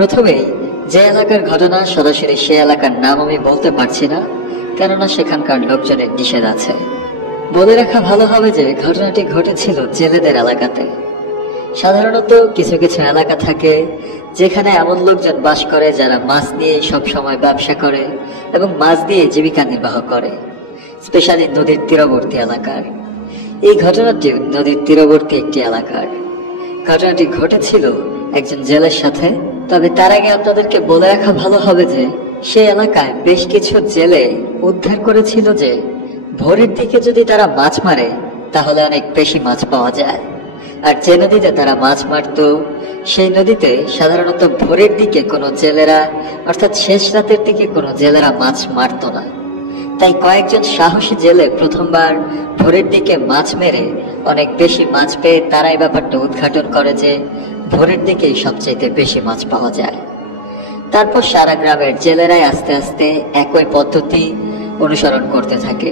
প্রথমেই যে এলাকার ঘটনা, সরাসরি সে এলাকার নাম আমি বলতে পারছি না, কেননা সেখানকার লোকজনের নিষেধ আছে। বলে রাখা ভালো হবে যে ঘটনাটি ঘটেছিল জেলেদের এলাকাতে। সাধারণত কিছু কিছু এলাকা থাকে যেখানে এমন লোকজন বাস করে যারা মাছ নিয়ে সব সময় ব্যবসা করে এবং মাছ দিয়ে জীবিকা নির্বাহ করে, স্পেশালি নদীর তীরবর্তী এলাকার। এই ঘটনাটি নদীর তীরবর্তী একটি এলাকার। ঘটনাটি ঘটেছিল একজন জেলের সাথে। তবে তার আগে আপনাদেরকে বলে রাখা ভালো হবে যে সে এলাকায় বেশ কিছু জেলে উদ্ধার করেছিল যে ভোরের দিকে যদি তারা মাছ মারে তাহলে অনেক বেশি মাছ পাওয়া যায়। আর যে নদীতে তারা মাছ মারত সেই নদীতে সাধারণত ভোরের দিকে কোনো জেলেরা, অর্থাৎ শেষ রাতের দিকে কোনো জেলেরা মাছ মারত না। তাই কয়েকজন সাহসী জেলে প্রথমবার ভোরের দিকে মাছ মেরে অনেক বেশি মাছ পেয়ে তারা এই ব্যাপারটা উদ্ঘাটন করে যে ভোরের দিকেই সবচেয়ে বেশি মাছ পাওয়া যায়। তারপর সারা গ্রামের জেলেরাই আস্তে আস্তে একই পদ্ধতি অনুসরণ করতে থাকে।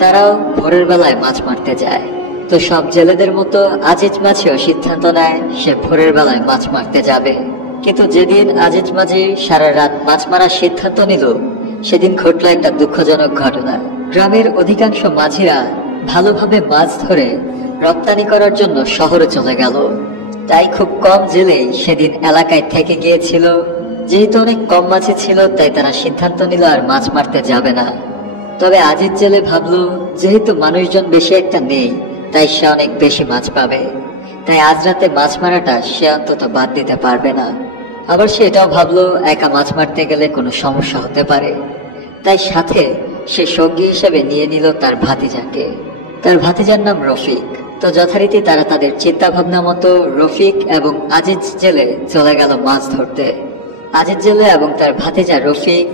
তারাও ভোরের বেলায় মাছ মারতে যায়। তো সব জেলেদের মতো আজিজ মাঝিও সিদ্ধান্ত নেয় সে ভোরের বেলায় মাছ মারতে যাবে। কিন্তু যেদিন আজিজ মাঝি সারা রাত মাছ মারার সিদ্ধান্ত নিল সেদিন ঘটল একটা দুঃখজনক ঘটনা। গ্রামের অধিকাংশ মাঝিরা ভালোভাবে মাছ ধরে রপ্তানি করার জন্য শহরে চলে গেল। তাই খুব কম জেলেই সেদিন এলাকায় থেকে গিয়েছিল। যেহেতু অনেক কম মাছি ছিল তাই তারা সিদ্ধান্ত নিল আর মাছ মারতে যাবে না। তবে আজিজ জেলে ভাবলো যেহেতু মানুষজন বেশি একটা নেই তাই সে অনেক বেশি মাছ পাবে, তাই আজ রাতে মাছ মারাটা সে অন্তত বাদ দিতে পারবে না। আবার সে এটাও ভাবলো একা মাছ মারতে গেলে কোনো সমস্যা হতে পারে, তাই সাথে সে সঙ্গী হিসেবে নিয়ে নিল তার ভাতিজাকে। তার ভাতিজার নাম রফিক। তো যথারীতি তারা তাদের চিন্তা ভাবনা মতো রফিক এবং আজিজ জেলে চলে গেল মাছ ধরতে। আজিজ জেলে এবং তার ভাতিজা রফিক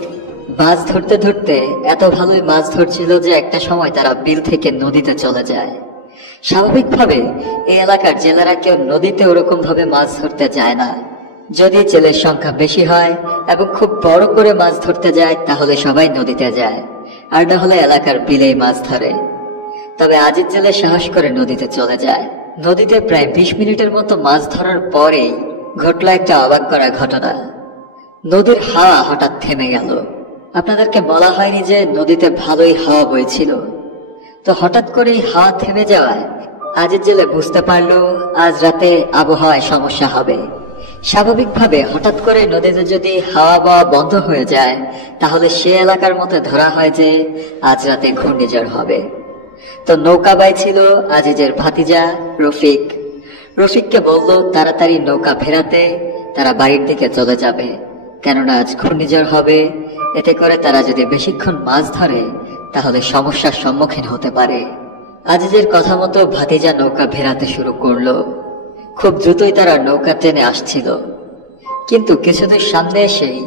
মাছ ধরতে ধরতে এত ভালোই মাছ ধরছিল যে একটা সময় তারা বিল থেকে নদীতে চলে যায়। স্বাভাবিকভাবে এই এলাকার জেলেরা কেউ নদীতে ওরকম ভাবে মাছ ধরতে যায় না। যদি জেলের সংখ্যা বেশি হয় এবং খুব বড় করে মাছ ধরতে যায় তাহলে সবাই নদীতে যায়, আর না হলে এলাকার বিলেই মাছ ধরে। তবে আজিজ জেলে সাহস করে নদীতে চলে যায়। নদীতে প্রায় 20 মিনিটের মতো মাছ ধরার পরেই ঘটল একটা অবাক করা ঘটনা। নদীর হাওয়া হঠাৎ থেমে গেল। আপনাদেরকে বলা হয়নি যে নদীতে ভালোই হাওয়া বইছিল? তো হঠাৎ করেই হাওয়া থেমে যাওয়ায় আজিজ জেলে বুঝতে পারলো আজ রাতে আবহাওয়ায় সমস্যা হবে। স্বাভাবিকভাবে হঠাৎ করে নদীতে যদি হাওয়া বাওয়া বন্ধ হয়ে যায় তাহলে সে এলাকার মতো ধরা হয় যে আজ রাতে ঘূর্ণিঝড় হবে। তো নৌকা বাইছিল আজিজের ভাতিজা রফিক। রফিককে বলল তাড়াতাড়ি নৌকা ফেরাতে, তারা বাড়ির দিকে চলে যাবে, কেননা আজ ঘূর্ণিঝড় হবে। এতে করে তারা যদি বেশিক্ষণ মাছ ধরে তাহলে সমস্যার সম্মুখীন হতে পারে। আজিজের কথা মতো ভাতিজা নৌকা ভেরাতে শুরু করলো। খুব দ্রুতই তারা নৌকা টেনে আসছিল। কিন্তু কিছুদূর সামনে এসেই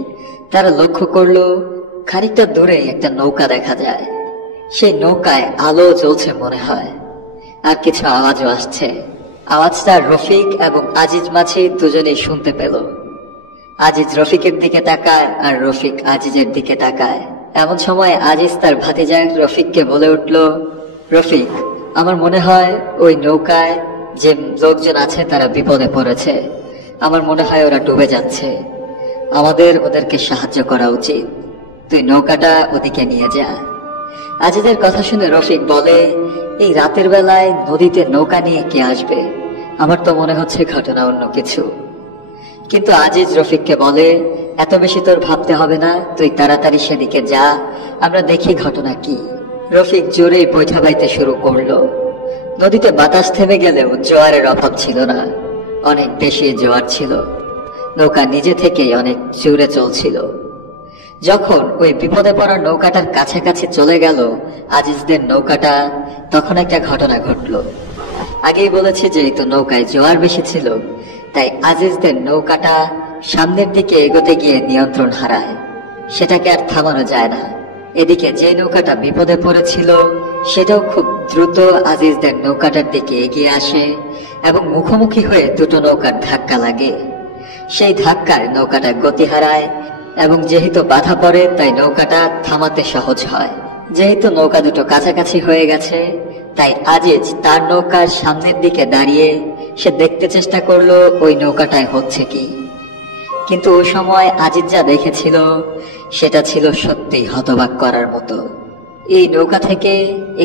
তারা লক্ষ্য করলো খানিকটা দূরে একটা নৌকা দেখা যায়। সেই নৌকায় আলো জ্বলছে মনে হয়, আর কিছু আওয়াজও আসছে। আওয়াজটা রফিক এবং আজিজ মাঝি দুজনেই শুনতে পেল। আজিজ রফিকের দিকে তাকায় আর রফিক আজিজের দিকে তাকায়। এমন সময় আজিজ তার ভাতিজা রফিককে বলে উঠল, রফিক, আমার মনে হয় ওই নৌকায় যে লোকজন আছে তারা বিপদে পড়েছে। আমার মনে হয় ওরা ডুবে যাচ্ছে। আমাদের ওদেরকে সাহায্য করা উচিত। তুই নৌকাটা ওদিকে নিয়ে যা। আজিজের কথা শুনে রফিক বলে, এই রাতের বেলায় নদীতে নৌকা নিয়ে কে আসবে? আমার তো মনে হচ্ছে ঘটনা অন্য কিছু। কিন্তু আজিজ রফিককে বলে, এত বেশি তোর ভাবতে হবে না, তুই তাড়াতাড়ি সেদিকে যা, আমরা দেখি ঘটনা কি। রফিক জোরে বৈঠা বাইতে শুরু করলো। নদীতে বাতাস থেমে গেলেও জোয়ারের অভাব ছিল না, অনেক বেশি জোয়ার ছিল। নৌকা নিজে থেকেই অনেক জোরে চলছিল। যখন ওই বিপদে পড়া নৌকাটার কাছাকাছি চলে গেল আজিজদের নৌকাটা, তখন একটা ঘটনা ঘটলো। আগেই বলেছি যে তো নৌকায় জোয়ার বেশি ছিল, তাই আজিজদের নৌকাটা সামনের দিকে এগোতে গিয়ে নিয়ন্ত্রণ হারায়। সেটাকে আর থামানো যায় না। এদিকে যে নৌকাটা বিপদে পড়েছিল সেটাও খুব দ্রুত আজিজদের নৌকাটার দিকে এগিয়ে আসে এবং মুখোমুখি হয়ে দুটো নৌকার ধাক্কা লাগে। সেই ধাক্কায় নৌকাটা গতি হারায় এবং যেহেতু বাধা পড়ে তাই নৌকাটা থামাতে সহজ হয়। যেহেতু নৌকা দুটো কাছাকাছি হয়ে গেছে তাই আজিজ তার নৌকার সামনের দিকে দাঁড়িয়ে সে দেখতে চেষ্টা করলো ওই নৌকাটায় হচ্ছে কি। কিন্তু ওই সময় আজিজ যা দেখেছিল সেটা ছিল সত্যি হতবাক করার মতো। এই নৌকা থেকে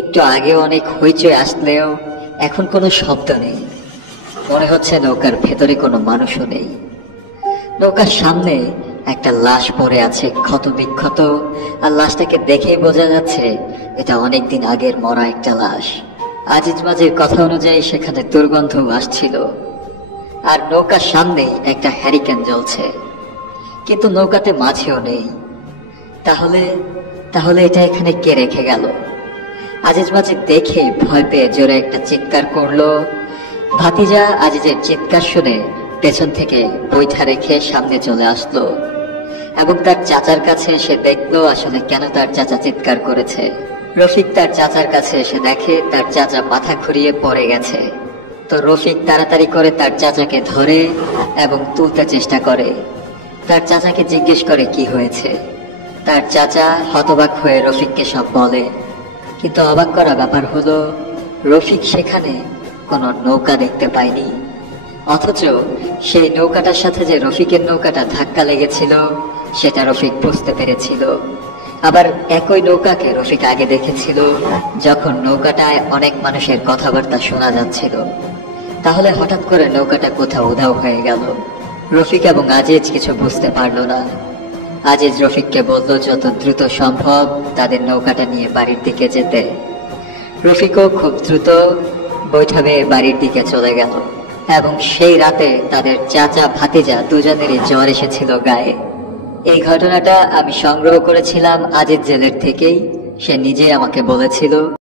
একটু আগে অনেক হইচই আসলেও এখন কোনো শব্দ নেই। মনে হচ্ছে নৌকার ভেতরে কোনো মানুষও নেই। নৌকার সামনে একটা লাশ পড়ে আছে ক্ষত বিক্ষত, আর লাশটাকে দেখেই বোঝা যাচ্ছে এটা অনেকদিন আগের মরা একটা লাশ। আজিজ মাঝির কথা অনুযায়ী সেখানে দুর্গন্ধ আসছিল। আর নৌকার সামনেই একটা হ্যারিকেন জ্বলছে, কিন্তু নৌকাতে মাছিও নেই। তাহলে তাহলে এটা এখানে কে রেখে গেল? আজিজ মাঝি দেখে ভয় পেয়ে জোরে একটা চিৎকার করলো। ভাতিজা আজিজের চিৎকার শুনে পেছন থেকে বৈঠা রেখে সামনে চলে আসলো এবং তার চাচার কাছে এসে দেখলো আসলে কেন তার চাচা চিৎকার করেছে। রফিক তার চাচার কাছে এসে দেখে তার চাচা মাথা ঘুরিয়ে পড়ে গেছে। তো রফিক তাড়াতাড়ি করে তার চাচাকে ধরে এবং তুলতে চেষ্টা করে। তার চাচাকে জিজ্ঞেস করে কি হয়েছে। তার চাচা হতবাক হয়ে রফিককে সব বলে, কিন্তু অবাক করা ব্যাপার হলো রফিক সেখানে কোনো নৌকা দেখতে পায়নি। অথচ সেই নৌকাটার সাথে যে রফিকের নৌকাটা ধাক্কা লেগেছিল সেটা রফিক বুঝতে পেরেছিল। আবার একই নৌকাকে রফিক আগে দেখেছিল যখন নৌকাটায় অনেক মানুষের কথাবার্তা শোনা যাচ্ছিল। তাহলে হঠাৎ করে নৌকাটা কোথাও উধাও হয়ে গেল। রফিক এবং আজিজ কিছু বুঝতে পারলো না। আজিজ রফিককে বলল যত দ্রুত সম্ভব তাদের নৌকাটা নিয়ে বাড়ির দিকে যেতে। রফিকও খুব দ্রুত বৈঠা বেয়ে বাড়ির দিকে চলে গেল এবং সেই রাতে তাদের চাচা ভাতিজা দুজনেরই জ্বর এসেছিল গায়ে। এই ঘটনাটা আমি সংগ্রহ করেছিলাম আজিজ জেলের থেকেই। সে নিজেই আমাকে বলেছিল